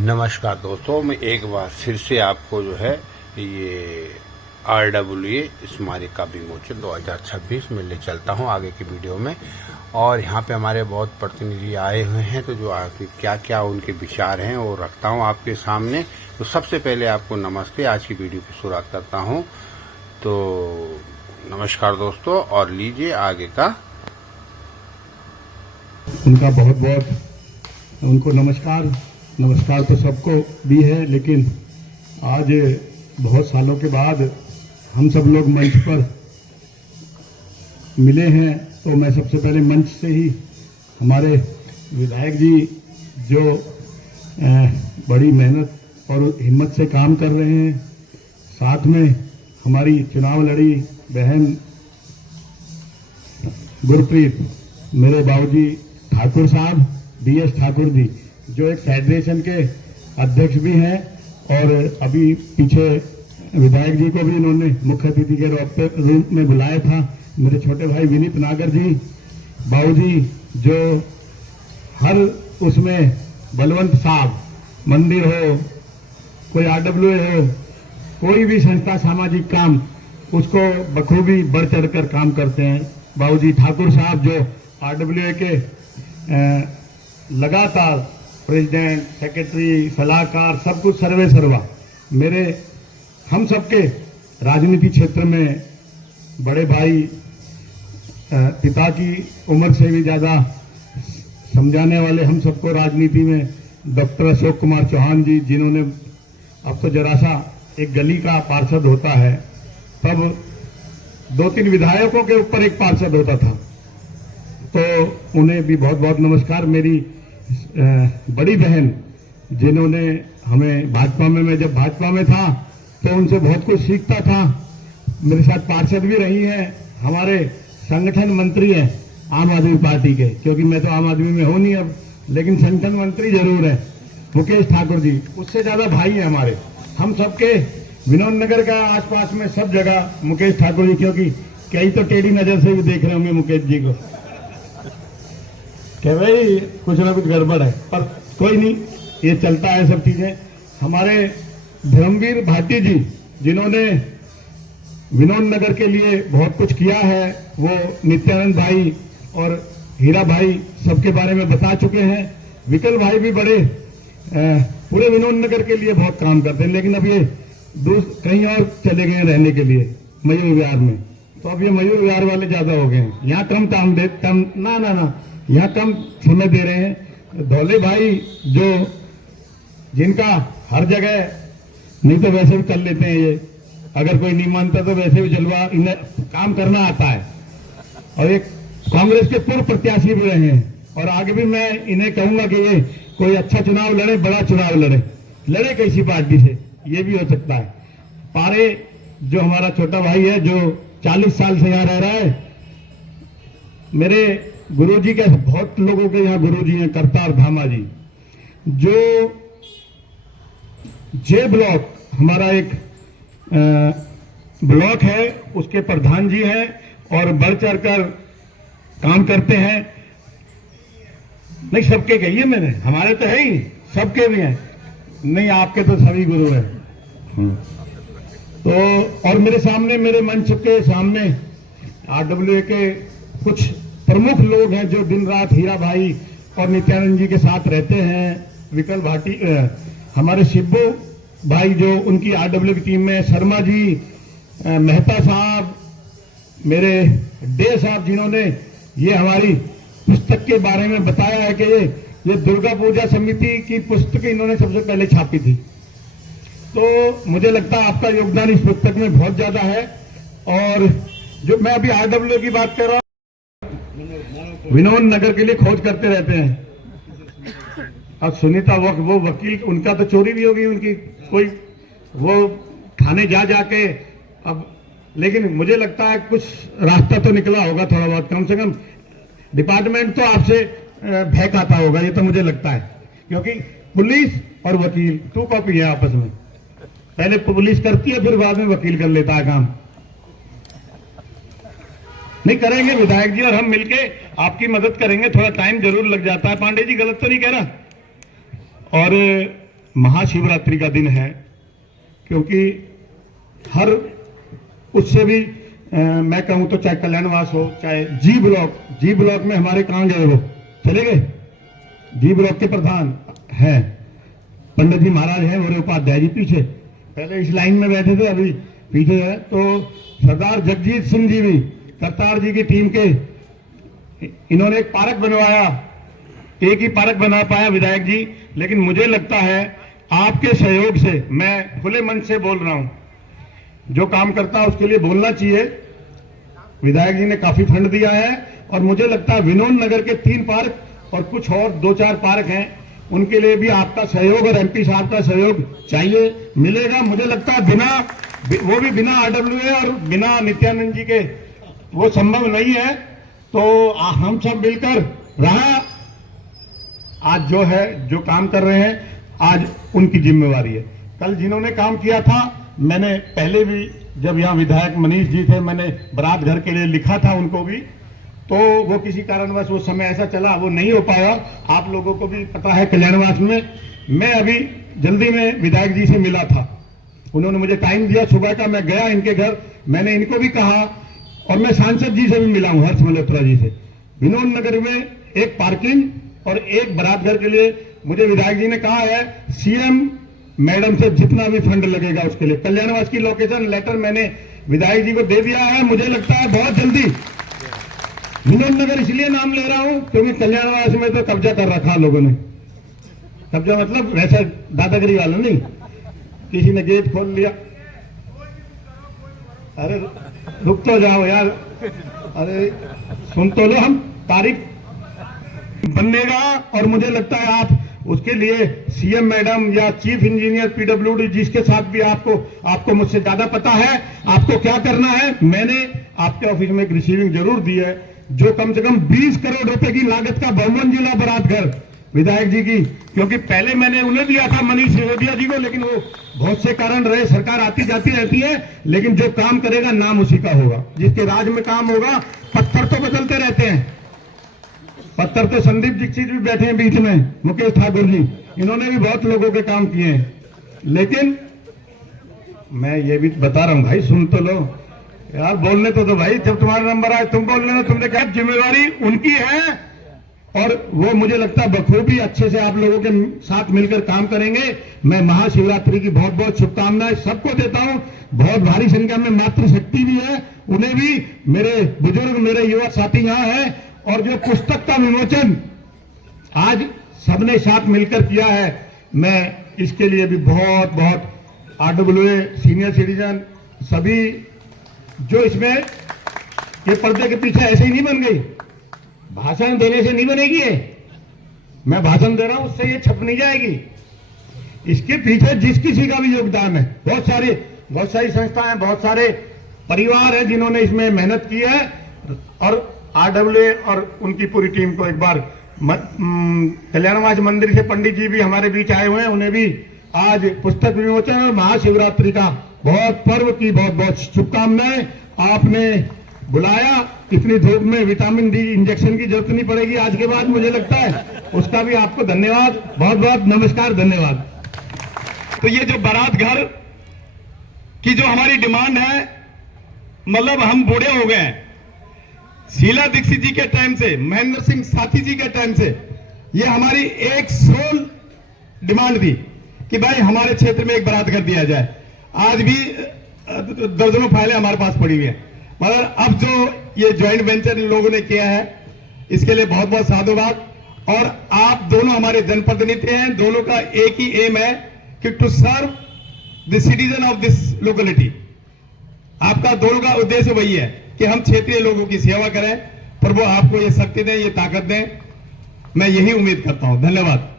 नमस्कार दोस्तों, मैं एक बार फिर से आपको जो है ये RWA स्मारिका विमोचन 2026 में ले चलता हूं आगे की वीडियो में। और यहाँ पे हमारे बहुत प्रतिनिधि आए हुए हैं, तो जो आगे क्या क्या उनके विचार हैं वो रखता हूं आपके सामने। तो सबसे पहले आपको नमस्ते, आज की वीडियो की शुरुआत करता हूं। तो नमस्कार दोस्तों, और लीजिए आगे का। उनका बहुत बहुत उनको नमस्कार तो सबको भी है, लेकिन आज बहुत सालों के बाद हम सब लोग मंच पर मिले हैं। तो मैं सबसे पहले मंच से ही हमारे विधायक जी जो बड़ी मेहनत और हिम्मत से काम कर रहे हैं, साथ में हमारी चुनाव लड़ी बहन गुरप्रीत, मेरे बाबूजी ठाकुर साहब DS ठाकुर जी, जो एक फेडरेशन के अध्यक्ष भी हैं, और अभी पीछे विधायक जी को भी इन्होंने मुख्य अतिथि के रूप में बुलाया था। मेरे छोटे भाई विनीत नागर जी, बाबूजी जो हर उसमें बलवंत साहब, मंदिर हो, कोई RWA हो, कोई भी संस्था सामाजिक काम, उसको बखूबी बढ़ चढ़कर काम करते हैं। बाबूजी ठाकुर साहब जो RWA के लगातार प्रेसिडेंट, सेक्रेटरी, सलाहकार, सब कुछ सर्वे सर्वा। मेरे हम सबके राजनीति क्षेत्र में बड़े भाई, पिता की उम्र से भी ज्यादा समझाने वाले हम सबको राजनीति में डॉक्टर अशोक कुमार चौहान जी, जिन्होंने अब तो जरा सा एक गली का पार्षद होता है, तब 2-3 विधायकों के ऊपर एक पार्षद होता था। तो उन्हें भी बहुत बहुत नमस्कार। मेरी बड़ी बहन, जिन्होंने हमें भाजपा में, मैं जब भाजपा में था तो उनसे बहुत कुछ सीखता था। मेरे साथ पार्षद भी रही हैं, हमारे संगठन मंत्री हैं आम आदमी पार्टी के, क्योंकि मैं तो आम आदमी में हूं नहीं अब, लेकिन संगठन मंत्री जरूर है मुकेश ठाकुर जी। उससे ज्यादा भाई है हमारे, हम सबके विनोद नगर का आसपास में सब जगह मुकेश ठाकुर जी, क्योंकि कई तो टेढ़ी नजर से भी देख रहे होंगे मुकेश जी को, क्या भाई कुछ ना कुछ गड़बड़ है, पर कोई नहीं, ये चलता है सब चीजें। हमारे धर्मवीर भाटी जी, जिन्होंने विनोद नगर के लिए बहुत कुछ किया है, वो नित्यानंद भाई और हीरा भाई सबके बारे में बता चुके हैं। विकल भाई भी बड़े पूरे विनोद नगर के लिए बहुत काम करते हैं, लेकिन अब ये कहीं और चले गए रहने के लिए मयूर विहार में। तो अब ये मयूर विहार वाले ज्यादा हो गए हैं, यहाँ कम ना यहाँ कम समय दे रहे हैं। धौले भाई जो जिनका हर जगह, नहीं तो वैसे भी कर लेते हैं ये, अगर कोई नहीं मानता तो वैसे भी जलवा, इन्हें काम करना आता है। और एक कांग्रेस के पूर्व प्रत्याशी भी रहे हैं, और आगे भी मैं इन्हें कहूंगा कि ये कोई अच्छा चुनाव लड़े, बड़ा चुनाव लड़े किसी पार्टी से, ये भी हो सकता है। पारे जो हमारा छोटा भाई है, जो 40 साल से यहाँ रह रहा है, मेरे गुरुजी के, बहुत लोगों के यहाँ गुरुजी हैं, करतार धामा जी, जो जे ब्लॉक हमारा एक ब्लॉक है, उसके प्रधान जी हैं, और बढ़ चढ़कर काम करते हैं। नहीं, सबके कहिए मैंने, हमारे तो है ही, सबके भी हैं, नहीं आपके तो सभी गुरु हैं। तो और मेरे सामने, मेरे मंच के सामने RWA के कुछ प्रमुख लोग हैं, जो दिन रात हीरा भाई और नित्यानंद जी के साथ रहते हैं। विकल भाटी, हमारे शिब्बू भाई जो उनकी RWA की टीम में, शर्मा जी, मेहता साहब, मेरे डे साहब, जिन्होंने ये हमारी पुस्तक के बारे में बताया है कि ये दुर्गा पूजा समिति की पुस्तक इन्होंने सबसे पहले छापी थी। तो मुझे लगता है आपका योगदान इस पुस्तक में बहुत ज्यादा है। और जो मैं अभी RWA की बात कर रहा हूं, विनोद नगर के लिए खोज करते रहते हैं। अब सुनीता वो वकील, उनका तो चोरी भी होगी उनकी, कोई वो थाने जाके अब, लेकिन मुझे लगता है कुछ रास्ता तो निकला होगा थोड़ा बहुत, कम से कम डिपार्टमेंट तो आपसे भय खाता होगा, ये तो मुझे लगता है, क्योंकि पुलिस और वकील 2 कॉपी है आपस में, पहले पुलिस करती है, फिर बाद में वकील कर लेता है काम। नहीं करेंगे विधायक जी और हम मिलके आपकी मदद करेंगे, थोड़ा टाइम जरूर लग जाता है। पांडे जी गलत तो नहीं कह रहा? और महाशिवरात्रि का दिन है, क्योंकि हर उससे भी मैं कहूं तो चाहे कल्याणवास हो, चाहे जी ब्लॉक में हमारे कहाँ गए, वो चले गए। जी ब्लॉक के प्रधान हैं पंडित जी महाराज हैं, और उपाध्याय जी पीछे, पहले इस लाइन में बैठे थे, अभी पीछे है। तो सरदार जगजीत सिंह जी भी करतार जी की टीम के, इन्होंने एक पार्क बनवाया। एक ही पार्क बना पाया विधायक जी, लेकिन मुझे लगता है आपके सहयोग से, मैं खुले मन से बोल रहा हूं, जो काम करता है उसके लिए बोलना चाहिए। विधायक जी ने काफी फंड दिया है, और मुझे लगता है विनोद नगर के 3 पार्क और कुछ और 2-4 पार्क हैं, उनके लिए भी आपका सहयोग और एमपी साहब का सहयोग चाहिए, मिलेगा। मुझे लगता है वो भी बिना RWA और बिना नित्यानंद जी के वो संभव नहीं है। तो हम सब मिलकर रहा, आज जो है, जो काम कर रहे हैं, आज उनकी जिम्मेवारी है। कल जिन्होंने काम किया था, मैंने पहले भी जब यहाँ विधायक मनीष जी थे, मैंने बारात घर के लिए लिखा था उनको भी, तो वो किसी कारणवश वो समय ऐसा चला, वो नहीं हो पाया। आप लोगों को भी पता है, कल्याणवास में मैं अभी जल्दी में विधायक जी से मिला था, उन्होंने मुझे टाइम दिया सुबह का, मैं गया इनके घर, मैंने इनको भी कहा, और मैं सांसद जी से भी मिला हूं, हर्ष मल्होत्रा जी से। विनोद नगर में एक पार्किंग और एक बारात घर के लिए मुझे विधायक जी ने कहा है, सीएम मैडम से जितना भी फंड लगेगा उसके लिए। कल्याणवास की लोकेशन लेटर मैंने विधायक जी को दे दिया है, मुझे लगता है बहुत जल्दी। विनोद नगर इसलिए नाम ले रहा हूं क्योंकि कल्याणवास में तो कब्जा कर रखा लोगों ने, कब्जा मतलब वैसा दादागिरी वाला नहीं, किसी ने गेट खोल लिया। अरे रुक तो जाओ यार, अरे सुन तो लो, हम तारीख बनेगा, और मुझे लगता है आप उसके लिए सीएम मैडम या चीफ इंजीनियर PWD, जिसके साथ भी आपको मुझसे ज्यादा पता है आपको क्या करना है। मैंने आपके ऑफिस में एक रिसीविंग जरूर दी है, जो कम से कम 20 करोड़ रुपए की लागत का बहुमन जिला बारात घर विधायक जी की, क्योंकि पहले मैंने उन्हें दिया था मनीष सिसोदिया जी को, लेकिन वो बहुत से कारण रहे, सरकार आती जाती रहती है, लेकिन जो काम करेगा नाम उसी का होगा, जिसके राज में काम होगा। पत्थर तो बदलते रहते हैं, पत्थर तो संदीप दीक्षित भी बैठे हैं बीच में, मुकेश ठाकुर जी, इन्होंने भी बहुत लोगों के काम किए हैं। लेकिन मैं ये भी बता रहा हूं भाई, सुन तो लो यार, बोलने तो दो भाई, जब तुम्हारा नंबर आए तुम बोल लेना, तुमने कहा जिम्मेवारी उनकी है, और वो मुझे लगता है बखूबी अच्छे से आप लोगों के साथ मिलकर काम करेंगे। मैं महाशिवरात्रि की बहुत बहुत शुभकामनाएं सबको देता हूं। बहुत भारी संख्या में मातृशक्ति भी है, उन्हें भी, मेरे बुजुर्ग, मेरे युवा साथी यहाँ हैं, और जो पुस्तक का विमोचन आज सबने साथ मिलकर किया है, मैं इसके लिए भी बहुत बहुत RWA, सीनियर सिटीजन, सभी जो इसमें, ये पर्दे के पीछे ऐसे ही नहीं बन गई, भाषण देने से नहीं बनेगी ये, मैं भाषण दे रहा हूं उससे ये छप नहीं जाएगी। इसके पीछे जिस किसी का भी योगदान है, बहुत सारी संस्थाएं, बहुत सारे परिवार हैं जिन्होंने इसमें मेहनत की है, और RWA और उनकी पूरी टीम को एक बार कल्याणवास मंदिर से पंडित जी भी हमारे बीच आए हुए हैं, उन्हें भी आज पुस्तक विमोचन और महाशिवरात्रि का बहुत पर्व की बहुत बहुत शुभकामनाएं। आपने बुलाया, इतनी धूप में विटामिन D इंजेक्शन की जरूरत नहीं पड़ेगी आज के बाद, मुझे लगता है, उसका भी आपको धन्यवाद, बहुत बहुत नमस्कार, धन्यवाद। तो ये जो बारात घर की जो हमारी डिमांड है, मतलब हम बूढ़े हो गए हैं, शीला दीक्षित जी के टाइम से, महेंद्र सिंह साथी जी के टाइम से, ये हमारी एक सोल डिमांड थी कि भाई हमारे क्षेत्र में एक बारात घर दिया जाए। आज भी दर्जनों फाइलें हमारे पास पड़ी हुई है, मगर अब जो ये ज्वाइंट वेंचर इन लोगों ने किया है, इसके लिए बहुत बहुत साधुवाद। और आप दोनों हमारे जनप्रतिनिधि हैं, दोनों का एक ही एम है कि to serve the citizen of this locality. आपका दोनों का उद्देश्य वही है कि हम क्षेत्रीय लोगों की सेवा करें। प्रभु आपको ये शक्ति दें, ये ताकत दें, मैं यही उम्मीद करता हूं। धन्यवाद।